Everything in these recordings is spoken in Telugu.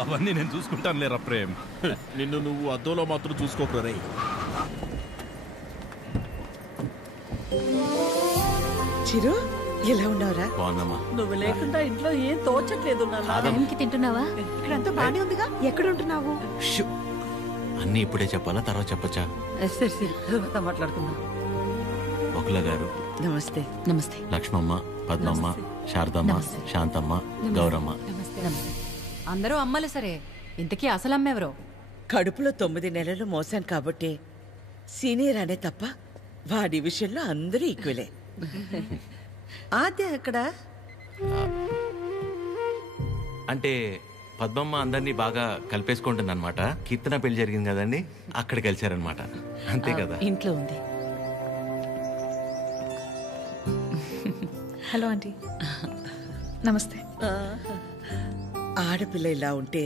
అవన్నీ నేను చూసుకుంటాను లేరా ప్రేమ్. నిన్ను నువ్వు అద్దంలో మాత్రం చూసుకోకరే. చిరు ఎలా ఉన్నావురా? బాగుందమ్మా. నువ్వు లేకుండా ఇంట్లో ఏం తోచట్లేదు. తింటున్నావా? ఇక్కడంతా బానే ఉందిగా. ఎక్కడ ఉంటున్నావు? అన్నీ ఇప్పుడే చెప్పాలా, తర్వాత చెప్పచ్చా? సరే సరే, తర్వాత మాట్లాడుకుందాం. బకుల గారు నమస్తే. నమస్తే. లక్ష్మమ్మ, పద్మమ్మ, శారదమ్మ, శాంతమ్మ, గౌరమ్మ. అందరూ అమ్మలే. సరే, ఇంతకీ అసలు అమ్మెవరో? కడుపులో 9 నెలలు మోసాను కాబట్టి సీనియర్ అనే తప్ప వాడి విషయంలో అందరూ ఈక్వలే. ఆద్య ఎక్కడ? అంటే పద్మమ్మ అందరినీ బాగా కలిపేసుకుంటుంది అనమాట. కీర్తన పెళ్లి జరిగింది కదండి, అక్కడ కలిశారనమాట. అంతే కదా? ఇంట్లో ఉంది. Hello aunty. నమస్తే. ఆడపిల్ల ఇలా ఉంటే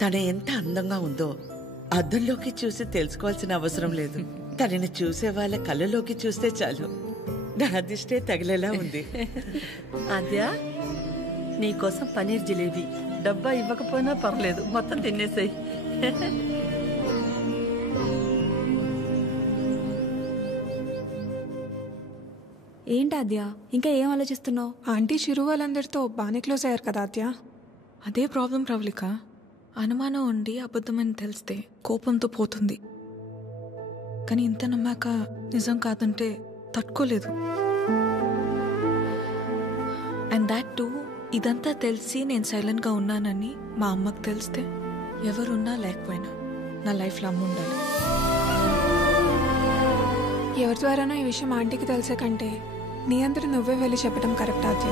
తన ఎంత అందంగా ఉందో అద్దంలోకి చూసి తెలుసుకోవాల్సిన అవసరం లేదు. తనని చూసే వాళ్ళ కళ్ళలోకి చూస్తే చాలు. నా దిష్టే తగిలేలా ఉంది. ఆద్య, నీకోసం పనీర్ జిలేబీ. డబ్బా ఇవ్వకపోయినా పర్లేదు, మొత్తం తినేసాయి. ఏంటి ఆద్య, ఇంకా ఏం ఆలోచిస్తున్నావు? ఆంటీ చిరు వాళ్ళందరితో బాగానే క్లోజ్ అయ్యారు కదా ఆద్య. అదే ప్రాబ్లం ప్రవళిక. అనుమానం ఉండి అబద్ధమని తెలిస్తే కోపంతో పోతుంది. కానీ ఇంత నమ్మాక నిజం కాదంటే తట్టుకోలేదు. అండ్ దాట్ టూ, ఇదంతా తెలిసి నేను సైలెంట్గా ఉన్నానని మా అమ్మకు తెలిస్తే ఎవరున్నా లేకపోయినా నా లైఫ్లో అమ్మ ఉండాలి. ఎవరి ద్వారానో ఈ విషయం ఆంటీకి తెలిసే కంటే నీ అందరూ నువ్వే వెళ్ళి చెప్పడం కరెక్ట్ ఆద్య.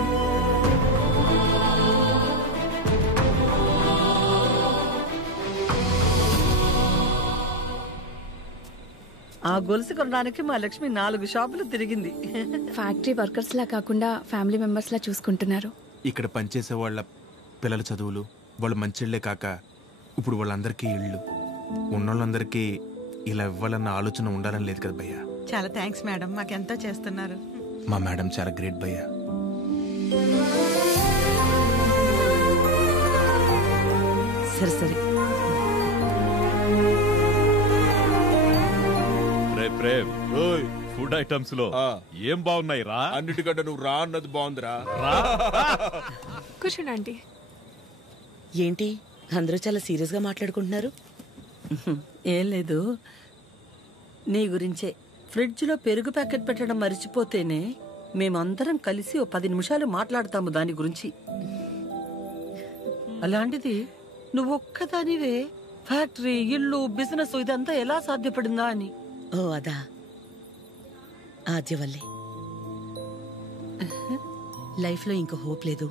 ఆ గొలుసు కొనడానికి మా లక్ష్మి 4 షాపులు తిరిగింది. ఫ్యాక్టరీ వర్కర్స్ లా కాకుండా ఫ్యామిలీ మెంబర్స్ లా చూసుకుంటున్నారు. ఇక్కడ పనిచేసే వాళ్ళ పిల్లల చదువులు, వాళ్ళు మంచిళ్లే కాక ఇప్పుడు వాళ్ళందరికీ ఇళ్ళు ఉన్నోళ్ళందరికీ ఇలా ఇవ్వాలన్న ఆలోచన ఉండాలని లేదు కదా భయ్యా. చాలా థ్యాంక్స్ మేడం, మాకెంతో చేస్తున్నారు. మా మేడం చాలా గ్రేట్ భయ్యా. సరే సరే. ప్రేమ్, ఫుడ్ ఐటమ్స్ లో ఏం బాగున్నాయి రా? అన్నిటికంటే నువ్వు రా అన్నది బాగుందిరా. కూర్చోండి ఆంటీ. ఏంటి అందరూ చాలా సీరియస్ గా మాట్లాడుకుంటున్నారు? ఏం లేదు, నీ గురించే. ఫ్రిడ్జ్లో పెరుగు ప్యాకెట్ పెట్టడం మర్చిపోతేనే మేమందరం కలిసి 10 నిమిషాలు మాట్లాడతాము దాని గురించి. అలాంటిది నువ్వు ఒక్కదానివే ఫ్యాక్టరీ, ఇల్లు, బిజినెస్ ఇదంతా ఎలా సాధ్యపడిందా అని. ఓ అదా, ఆద్య వల్లే. లైఫ్లో ఇంకో హోప్ లేదు,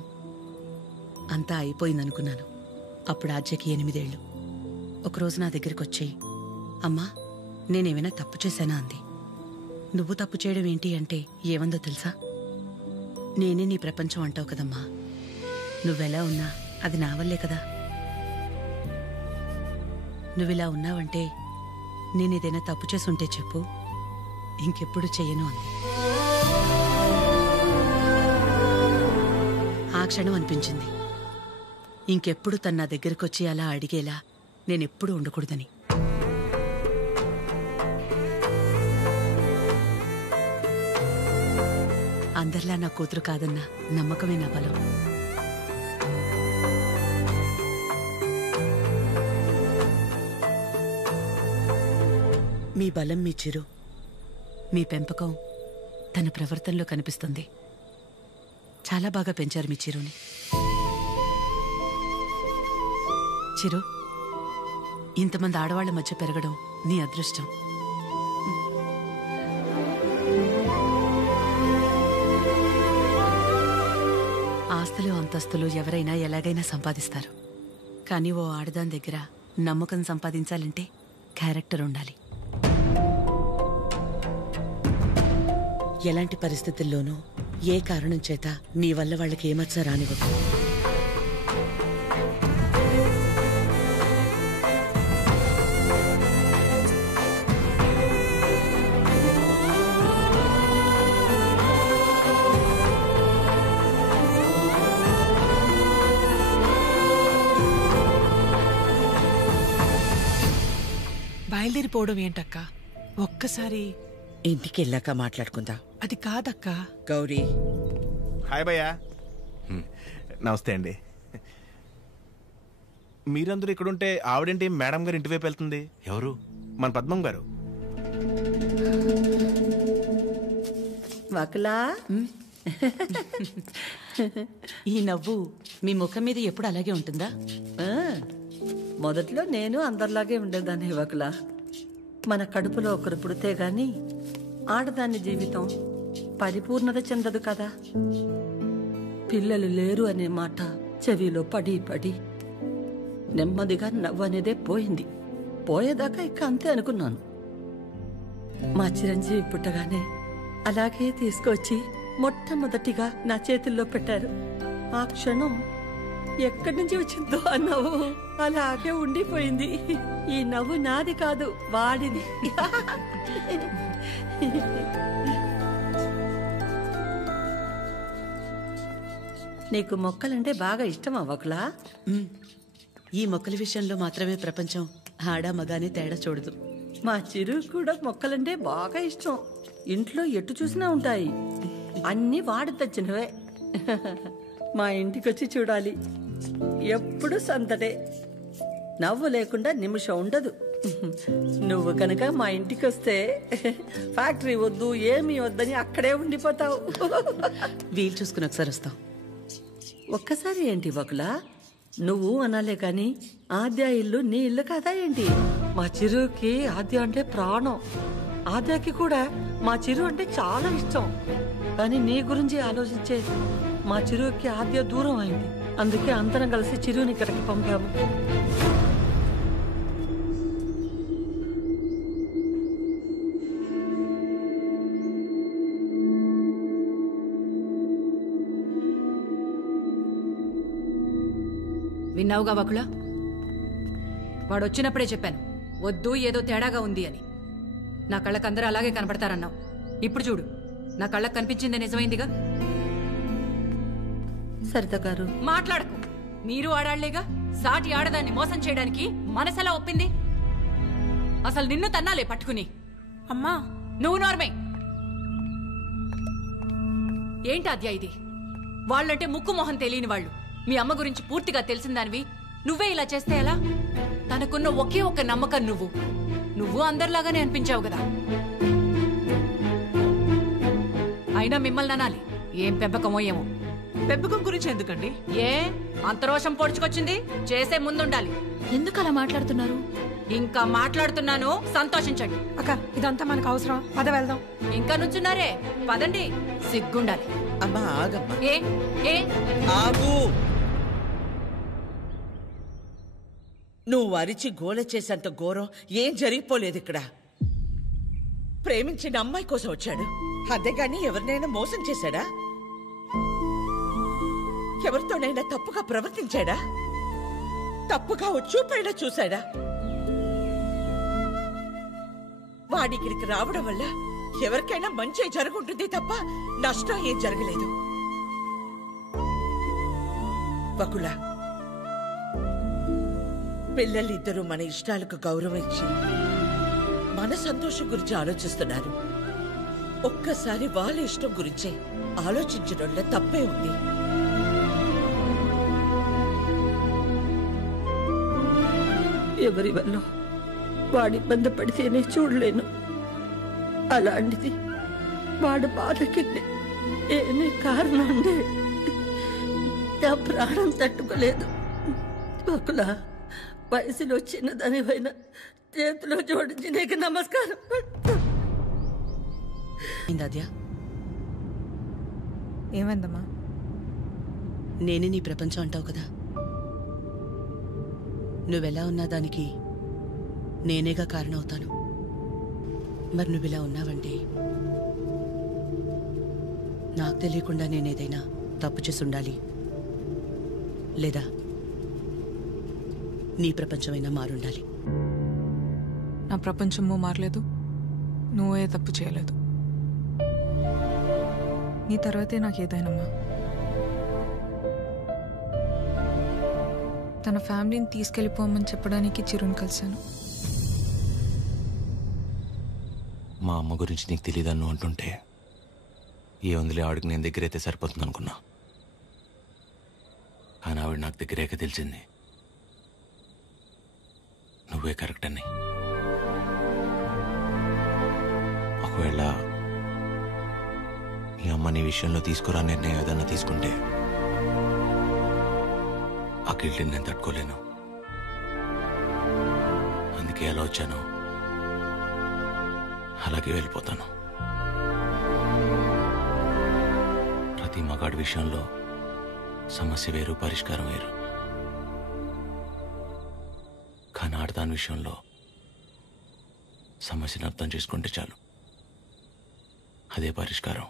అంతా అయిపోయిందనుకున్నాను. అప్పుడు ఆద్యకి 8 ఏళ్ళు. ఒకరోజు నా దగ్గరికి వచ్చి, అమ్మా నేనేమైనా తప్పు చేశానా అంది. నువ్వు తప్పు చేయడం ఏంటి అంటే ఏమందో తెలుసా? నేనే నీ ప్రపంచం అంటావు కదమ్మా, నువ్వెలా ఉన్నా అది నా వల్లే కదా. నువ్విలా ఉన్నావంటే నేనేదైనా తప్పు చేసుంటే చెప్పు, ఇంకెప్పుడు చెయ్యను అంది. ఆ క్షణం అనిపించింది ఇంకెప్పుడు తన నా దగ్గరకొచ్చి అలా అడిగేలా నేనెప్పుడు ఉండకూడదని. అందరిలా నా కూతురు కాదన్న నమ్మకమే నా బలం. మీ బలం మీ చిరు, మీ పెంపకం తన ప్రవర్తనలో కనిపిస్తుంది. చాలా బాగా పెంచారు మీ చిరుని. చిరు, ఇంతమంది ఆడవాళ్ల మధ్య పెరగడం నీ అదృష్టం. ఆస్తులు అంతస్తులు ఎవరైనా ఎలాగైనా సంపాదిస్తారు, కానీ ఓ ఆడదాని దగ్గర నమ్మకం సంపాదించాలంటే క్యారెక్టర్ ఉండాలి. ఎలాంటి పరిస్థితుల్లోనూ ఏ కారణం చేత నీ వల్ల వాళ్ళకి ఏమచ్చ రానివ్వదు. బయలుదేరిపోవడం ఏంటక్క? ఒక్కసారి ఇంటికి వెళ్ళాక మాట్లాడుకుందా. అది కాదక్క. గౌరీ. హాయ్ భయ్యా. నమస్తే అండి. మీరందరూ ఇక్కడుంటే ఆవిడేంటి మేడం గారు ఇంటివైపు వెళ్తుంది? ఎవరు? మన పద్మం గారు. వకులా, ఈ నవ్వు మీ ముఖం మీద ఎప్పుడు అలాగే ఉంటుందా? మొదట్లో నేను అందరిలాగే ఉండేదాన్ని వకులా. మన కడుపులో ఒకరు పుడితే గాని ఆడదాని జీవితం పరిపూర్ణత చెందదు కదా. పిల్లలు లేరు అనే మాట చెవిలో పడి పడి నెమ్మదిగా నవ్వు అనేదే పోయింది. పోయేదాకా ఇక అంతే అనుకున్నాను. మా చిరంజీవి పుట్టగానే అలాగే తీసుకొచ్చి మొట్టమొదటిగా నా చేతుల్లో పెట్టారు. ఆ క్షణం ఎక్కడి నుంచి వచ్చిందో ఆ నవ్వు అలాగే ఉండిపోయింది. ఈ నవ్వు నాది కాదు, వాడిది. నీకు మొక్కలంటే బాగా ఇష్టమా వకులా? ఈ మొక్కల విషయంలో మాత్రమే ప్రపంచం ఆడా మగానే తేడా చూడదు. మా చిరు కూడా మొక్కలంటే బాగా ఇష్టం. ఇంట్లో ఎటు చూసినా ఉంటాయి. అన్నీ వాడి తెచ్చినవే. మా ఇంటికొచ్చి చూడాలి. ఎప్పుడు సందడే. నవ్వు లేకుండా నిమిషం ఉండదు. నువ్వు కనుక మా ఇంటికి వస్తే ఫ్యాక్టరీ వద్దు ఏమీ వద్దని అక్కడే ఉండిపోతావు. వీలు చూసుకుని ఒకసారి వస్తాం. ఒక్కసారి ఏంటి వకులా? నువ్వు అనాలే కాని ఆద్య ఇల్లు నీ ఇల్లు కాదా ఏంటి? మా చిరుకి ఆద్య అంటే ప్రాణం. ఆద్యకి కూడా మా చిరు అంటే చాలా ఇష్టం. కానీ నీ గురించి ఆలోచించే మా చిరుకి ఆద్య దూరం అయింది. అందుకే అందరం కలిసి చిరుని ఇక్కడికి పంపాము. విన్నావుగా వకులా? వాడు వచ్చినప్పుడే చెప్పాను వద్దు, ఏదో తేడాగా ఉంది అని. నా కళ్ళకు అందరూ అలాగే కనపడతారన్నావు. ఇప్పుడు చూడు, నా కళ్ళకు కనిపించింది నిజమైందిగా. సరిత గారు మాట్లాడకు. మీరు ఆడాళ్లేగా. సాటి ఆడదాన్ని మోసం చేయడానికి మనసెలా ఒప్పింది? అసలు నిన్ను తన్నాలే పట్టుకుని. అమ్మా నువ్వు నోర్మే. ఏంటి అద్యా ఇది? వాళ్ళంటే ముక్కు మొహం తెలియని వాళ్ళు. మీ అమ్మ గురించి పూర్తిగా తెలిసిందానివి నువ్వే ఇలా చేస్తే ఎలా? తనకున్న ఒకే ఒక్క నమ్మకం నువ్వు అందరిలాగానే అనిపించావు కదా. అయినా మిమ్మల్ని అనాలి. ఏం పెంపకమో ఏమో. పెంపకం గురించి ఎందుకండి? ఏ అంత రోషం పొడుచుకొచ్చింది? చేసే ముందుండాలి. ఎందుకు అలా మాట్లాడుతున్నారు? ఇంకా మాట్లాడుతున్నాను, సంతోషించండి. అక్క ఇదంతా మనకు అవసరం. పద వెళ్దాం. ఇంకా నుంచున్నారే, పదండి. సిగ్గుండాలి. అమ్మా ఆగమ్మా. ఏ ఆగు. నువ్వు అరిచి గోల చేసేంత ఘోరం ఏం జరిగిపోలేదు ఇక్కడ. ప్రేమించిన అమ్మాయి కోసం వచ్చాడు, అంతేగాని ఎవరినైనా మోసం చేశాడా? ఎవరితోనైనా తప్పుగా ప్రవర్తించాడా? తప్పుగా చూపైనా చూశాడా? వాడికిడికి రావడం వల్ల ఎవరికైనా మంచి జరుగుంటుంది తప్ప నష్టం ఏం జరగలేదు. వకులా, పిల్లలిద్దరూ మన ఇష్టాలకు గౌరవం ఇచ్చి మన సంతోషం గురించి ఆలోచిస్తున్నారు. ఒక్కసారి వాళ్ళ ఇష్టం గురించే ఆలోచించడంలో తప్పే ఉంది. ఎవరి వల్ల వాడి ఇబ్బంది పడితేనే చూడలేను. అలాంటిది వాడు బాధకి ఏమీ కారణం ఉండే నా ప్రాణం తట్టుకోలేదు. వకులా, వయసులో చిన్నదానివైనా చేతిలో జోడించి నీకు నమస్కారం. ఏమైందమ్మా? నేనే నీ ప్రపంచం అంటావు కదా. నువ్వెలా ఉన్నా దానికి నేనేగా కారణమవుతాను. మరి నువ్విలా ఉన్నావంటే నాకు తెలియకుండా నేనేదైనా తప్పు చేసి ఉండాలి, లేదా నీ ప్రపంచమైనా మారుండాలి. నా ప్రపంచము మారలేదు, నువ్వే తప్పు చేయలేదు. నీ తర్వాతే నాకు ఏదైనమ్మా. తన ఫ్యామిలీని తీసుకెళ్ళిపోమని చెప్పడానికి చిరుని కలిశాను. మా అమ్మ గురించి నీకు తెలియదన్ను అంటుంటే ఏ ఉందిలే ఆవిడకి నేను దగ్గరైతే సరిపోతుంది అనుకున్నా. కానీ ఆవిడ నాకు దగ్గరేక తెలిసింది నువ్వే కరెక్ట్ అని. ఒకవేళ ఈ అమ్మ నీ విషయంలో తీసుకురా నిర్ణయం ఏదన్నా తీసుకుంటే ఆ గిల్ట్ని నేను తట్టుకోలేను. అందుకే ఎలా వచ్చాను అలాగే వెళ్ళిపోతాను. ప్రతి మగాడి విషయంలో సమస్య వేరు, పరిష్కారం వేరు. కానీ ఆడదాని విషయంలో సమస్యను అర్థం చేసుకుంటే చాలు, అదే పరిష్కారం.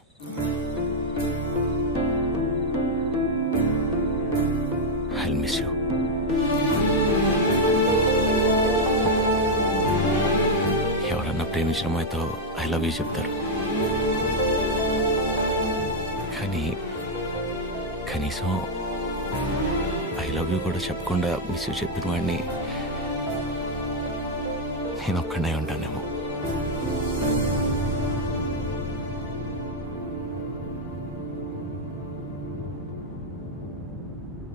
I'll miss you. ఎవరన్నా ప్రేమించిన అమ్మాయితో ఐ లవ్ యూ చెప్తారు, కానీ కనీసం ఐ లవ్ యూ కూడా చెప్పకుండా మిస్ యూ చెప్పిన వాడిని నేను ఒక్కడే ఉంటానేమో.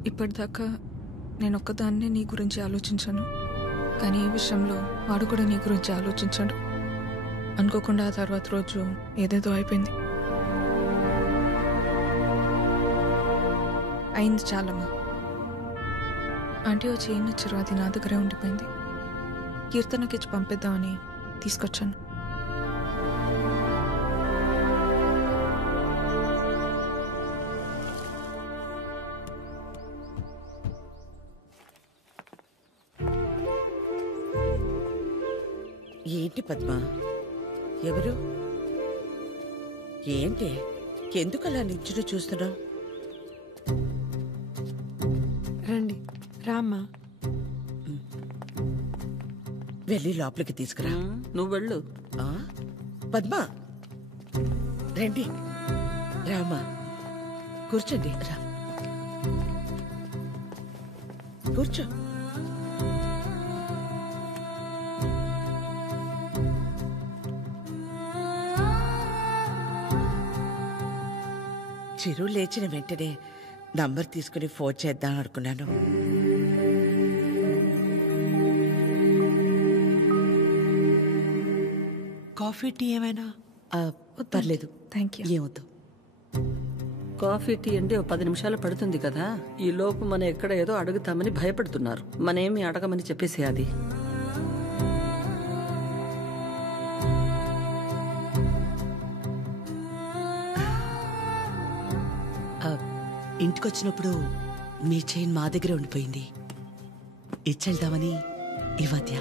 ఇప్పటిదాకా నేను ఒక్కదాన్నే నీ గురించి ఆలోచించాను, కానీ ఈ విషయంలో వాడు కూడా నీ గురించి ఆలోచించాడు. అనుకోకుండా ఆ తర్వాత రోజు ఏదేదో అయిపోయింది. అయింది చాలమ్మా. ఆంటీ వచ్చి ఏం నచ్చారు అది నా దగ్గరే ఉండిపోయింది. కీర్తనకి ఇచ్చి పంపిద్దామని తీసుకొచ్చాను. ఏంటి పద్మ? ఎవరు? ఏంటి? ఎందుకు అలా నిల్చుని చూస్తున్నావు? రండి, రామ్మా. వెళ్ళి లోపలికి తీసుకురా. నువ్వు వెళ్ళు. పద్మ రండి, రామా కూర్చోండి. రా కూర్చో. చిరు లేచిన వెంటనే నంబర్ తీసుకుని ఫోన్ చేద్దాం అనుకున్నాను. కాఫీ టీ ఏమైనా? పర్లేదు, థ్యాంక్ యూ. ఏమొద్దు. కాఫీ టీ అంటే 10 నిమిషాలు పడుతుంది కదా. ఈ లోపు మనం ఎక్కడ ఏదో అడుగుతామని భయపడుతున్నారు. మనేమి అడగమని చెప్పేసి అది. ఇంటికొచ్చినప్పుడు మీ చైన్ మా దగ్గరే ఉండిపోయింది. ఇచ్చెళ్దామని ఈ మధ్య.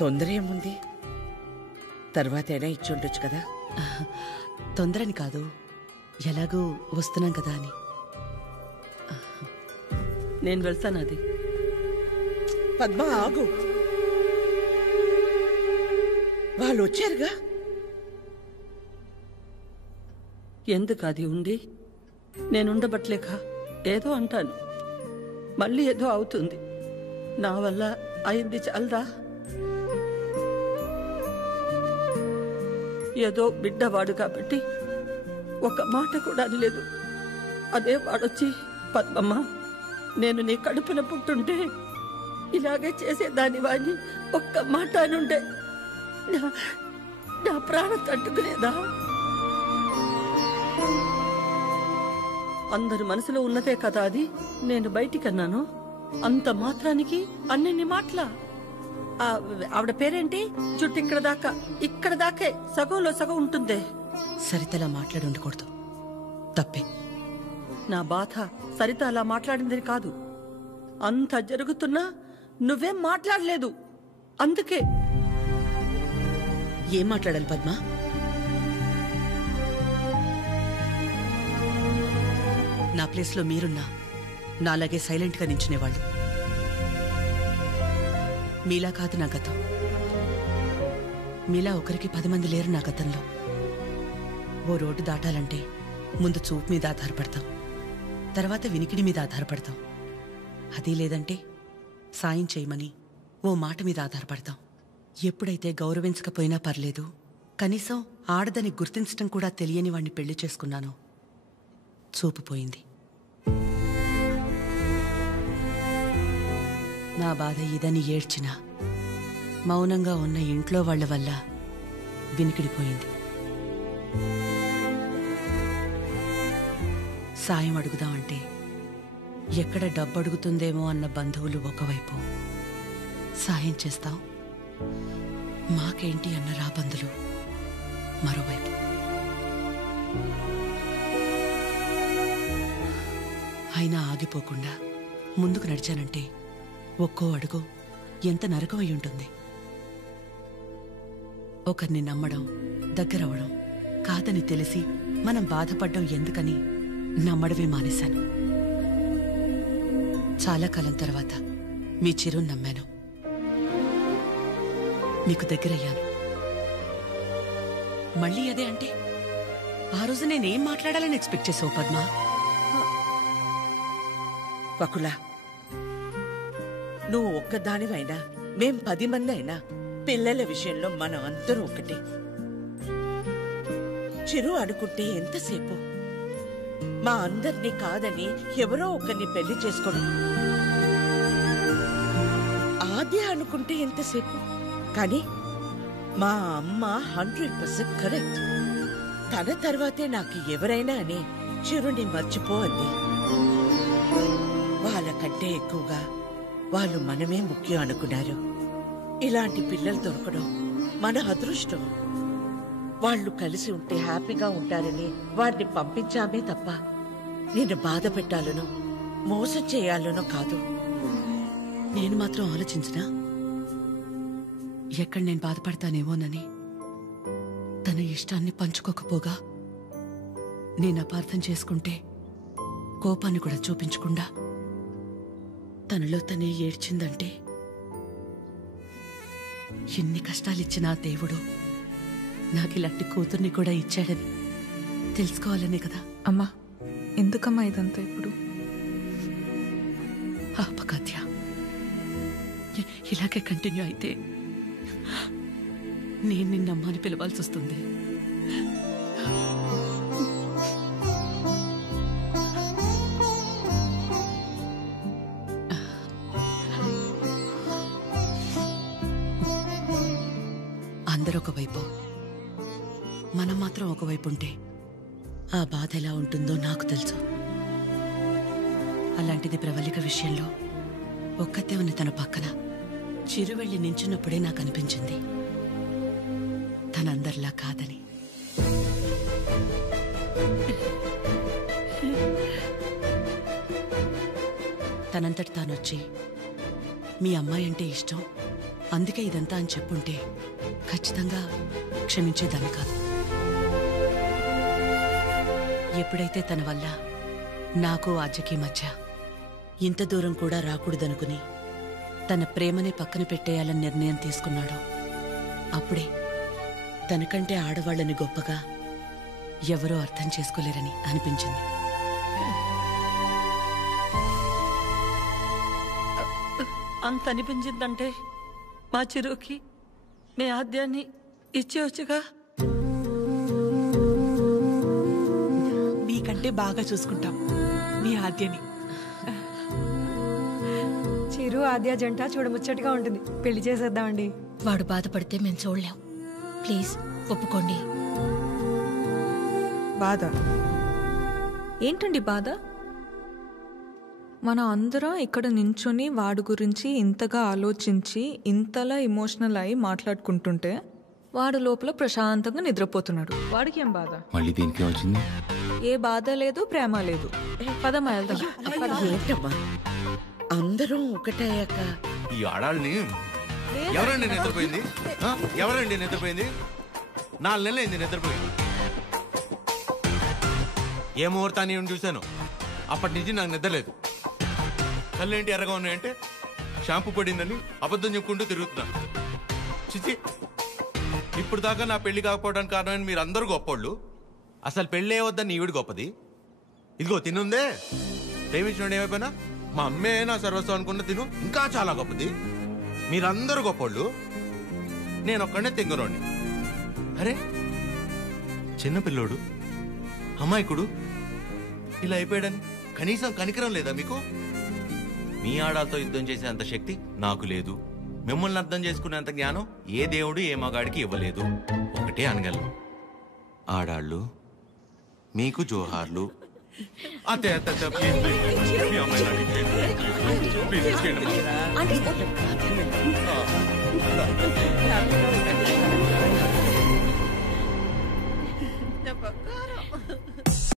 తొందర ఏముంది? తర్వాత అయినా ఇచ్చి ఉండొచ్చు కదా. తొందరని కాదు, ఎలాగూ వస్తున్నాం కదా అని. నేను వెళ్తాను. అది పద్మ ఆగు, వాళ్ళు వచ్చారుగా. ఎందుకు అది ఉండి నేనుండబట్లేక ఏదో అంటాను, మళ్ళీ ఏదో అవుతుంది. నా వల్ల అయింది చాలదా? ఏదో బిడ్డవాడు కాబట్టి ఒక మాట కూడా అనలేదు. అదే వాడొచ్చి పద్మమ్మ నేను నీ కడుపున పుట్టుంటే ఇలాగే చేసేదాని వాడిని ఒక్క మాట అనుండే నా ప్రాణం తట్టుకునేదా? అందరి మనసులో ఉన్నదే కదా అది. నేను బయటికన్నాను, అంత మాత్రానికి అన్నెన్ని మాటలా? ఆవిడ పేరేంటి? జుట్టు ఇక్కడ దాకే సగంలో సగం ఉంటుందే. సరితలా మాట్లాడి ఉండకూడదు, తప్పే. నా బాధ సరిత అలా మాట్లాడింది కాదు. అంత జరుగుతున్నా నువ్వేం మాట్లాడలేదు, అందుకే. ఏం మాట్లాడాలి పద్మ? నా ప్లేస్లో మీరున్నా నాలాగే సైలెంట్గా నించునేవాళ్ళు. మీలా కాదు నా గతం. మీలా ఒకరికి 10 మంది లేరు నా గతంలో. ఓ రోడ్డు దాటాలంటే ముందు చూపు మీద ఆధారపడతాం, తర్వాత వినికిడి మీద ఆధారపడతాం. అది లేదంటే సాయం చేయమని ఓ మాట మీద ఆధారపడతాం. ఎప్పుడైతే గౌరవించకపోయినా పర్లేదు, కనీసం ఆడదని గుర్తించటం కూడా తెలియని వాణ్ణి పెళ్లి చేసుకున్నానో చూపు పోయింది. నా బాధ ఇదని ఏడ్చినా మౌనంగా ఉన్న ఇంట్లో వాళ్ల వల్ల వినికిడిపోయింది. సాయం అడుగుదామంటే ఎక్కడ డబ్బు అడుగుతుందేమో అన్న బంధువులు ఒకవైపు, సాయం చేస్తాం మాకేంటి అన్న రాబందులు మరోవైపు. అయినా ఆగిపోకుండా ముందుకు నడిచానంటే ఒక్కో అడుగు ఎంత నరకమై ఉంటుంది. ఒకరిని నమ్మడం, దగ్గరవడం కాదని తెలిసి మనం బాధపడ్డం ఎందుకని నమ్మడమే మానేశాను. చాలా కాలం తర్వాత మీ చిరుని నమ్మాను, మీకు దగ్గరయ్యాను. మళ్ళీ అదే అంటే ఆ రోజు నేనేం మాట్లాడాలని ఎక్స్పెక్ట్ చేసావు పద్మా? వకుల, నువ్వు ఒక్కదానివైనా మేం 10 మంది అయినా పిల్లల విషయంలో మనం అందరూ ఒకటే. చిరు అనుకుంటే ఎంతసేపు మా అందరినీ కాదని ఎవరో ఒకరిని పెళ్లి చేసుకోవడం, ఆద్య అనుకుంటే ఎంతసేపు. కానీ మా అమ్మ 100% కరెక్ట్. తన తర్వాతే నాకు ఎవరైనా అని చిరుని మర్చిపోవాలి. వాళ్ళకంటే ఎక్కువగా వాళ్ళు మనమే ముఖ్యం అనుకున్నారు. ఇలాంటి పిల్లలు దొరకడం మన అదృష్టం. వాళ్ళు కలిసి ఉంటే హ్యాపీగా ఉంటారని వాడిని పంపించామే తప్ప నిన్ను బాధ పెట్టాలనో మోసం చేయాలనో కాదు. నేను మాత్రం ఆలోచించినా ఎక్కడ నేను బాధపడతానేమోనని. తన ఇష్టాన్ని పంచుకోకపోగా నేను అపార్థం చేసుకుంటే కోపాన్ని కూడా చూపించకుండా తనలో తనే ఏడ్చిందంటే ఎన్ని కష్టాలిచ్చినా దేవుడు నాకిలాంటి కూతుర్ని కూడా ఇచ్చాడని తెలుసుకోవాలనే కదా. అమ్మా, ఎందుకమ్మా ఇదంతా ఇప్పుడు? ఆపకాత్య, ఇలాగే కంటిన్యూ అయితే నేను నిన్నమ్మని పిలవాల్సి వస్తుంది. అందరూ ఒకవైపు, మనం మాత్రం ఒకవైపు ఉంటే ఆ బాధ ఎలా ఉంటుందో నాకు తెలుసు. అలాంటిది ప్రవళిక విషయంలో ఒక్కతే ఉంది తన పక్కన. చిరు వెళ్ళి నించున్నప్పుడే నాకు అనిపించింది తనందరిలా కాదని. తనంతటి తానొచ్చి మీ అమ్మాయి అంటే ఇష్టం, అందుకే ఇదంతా అని చెప్పుంటే ఖచ్చితంగా క్షమించేదాన్ని కాదు. ఎప్పుడైతే తన వల్ల నాకు ఆద్యకి మధ్య ఇంత దూరం కూడా రాకూడదనుకుని తన ప్రేమనే పక్కన పెట్టేయాలని నిర్ణయం తీసుకున్నాడో అప్పుడే తనకంటే ఆడవాళ్ళని గొప్పగా ఎవరూ అర్థం చేసుకోలేరని అనిపించింది. అంత అనిపించిందంటే మా చిరుకి మీ ఆద్యాన్ని ఇచ్చేవచ్చుగా. మీకంటే బాగా చూసుకుంటాం మీ ఆద్యని. చిరు ఆద్య జంట చూడముచ్చటగా ఉంటుంది. పెళ్లి చేసేద్దామండి. వాడు బాధపడితే మేము చూడలేం. ప్లీజ్ ఒప్పుకోండి. బాధ ఏంటండి బాధ? మన అందరం ఇక్కడ నించుని వాడి గురించి ఇంతగా ఆలోచించి ఇంతలా ఎమోషనల్ అయి మాట్లాడుకుంటుంటే వాడు లోపల ప్రశాంతంగా నిద్రపోతున్నాడు. వాడికి ఏం బాధ? మళ్ళీ దీనికి వచ్చింది. ఏ బాధ లేదు, ప్రేమ లేదు. పదమ్మా వెళ్దాం. ఏంటమ్మా అందరం ఒకటయ్యాక ఈ ఆడాళ్ళని ఎవరండి నిద్రపోయింది? ఎవరండి నిద్రపోయింది? 4 నెలలు అయింది నిద్రపోయింది. ఏ ముహూర్తాన్ని చూశాను అప్పటి నుంచి నాకు నిద్రలేదు. కళ్ళేంటి ఎర్రగా ఉన్నాయంటే షాంపూ పడిందని అబద్ధం చెప్పుకుంటూ తిరుగుతున్నాను. చిచి, ఇప్పుడు దాకా నా పెళ్లి కాకపోవడానికి కారణమైన మీరు అందరూ గొప్పోళ్ళు. అసలు పెళ్ళే వద్దని ఈవిడ గొప్పది. ఇదిగో తినుందే, ప్రేమించిన ఏమైపోయినా మా అమ్మే నా సర్వస్వం అనుకున్న తిను ఇంకా చాలా గొప్పది. మీరందరూ గొప్పోళ్ళు, నేను ఒక్కడే తెంగరోణ్ణి. అరే చిన్నపిల్లోడు, అమాయకుడు ఇలా అయిపోయాడని కనీసం కనికరం లేదా మీకు? మీ ఆడాలతో యుద్ధం చేసేంత శక్తి నాకు లేదు. మిమ్మల్ని అర్థం చేసుకునేంత జ్ఞానం ఏ దేవుడు ఏ మగాడికి ఇవ్వలేదు. ఒకటే అనగలను, ఆడాళ్ళు మీకు జోహార్లు. అతే అతే ప్లీజ్ ప్లీజ్ మీ అమ్మాయి ప్లీజ్ తీసుకెళ్ళండి.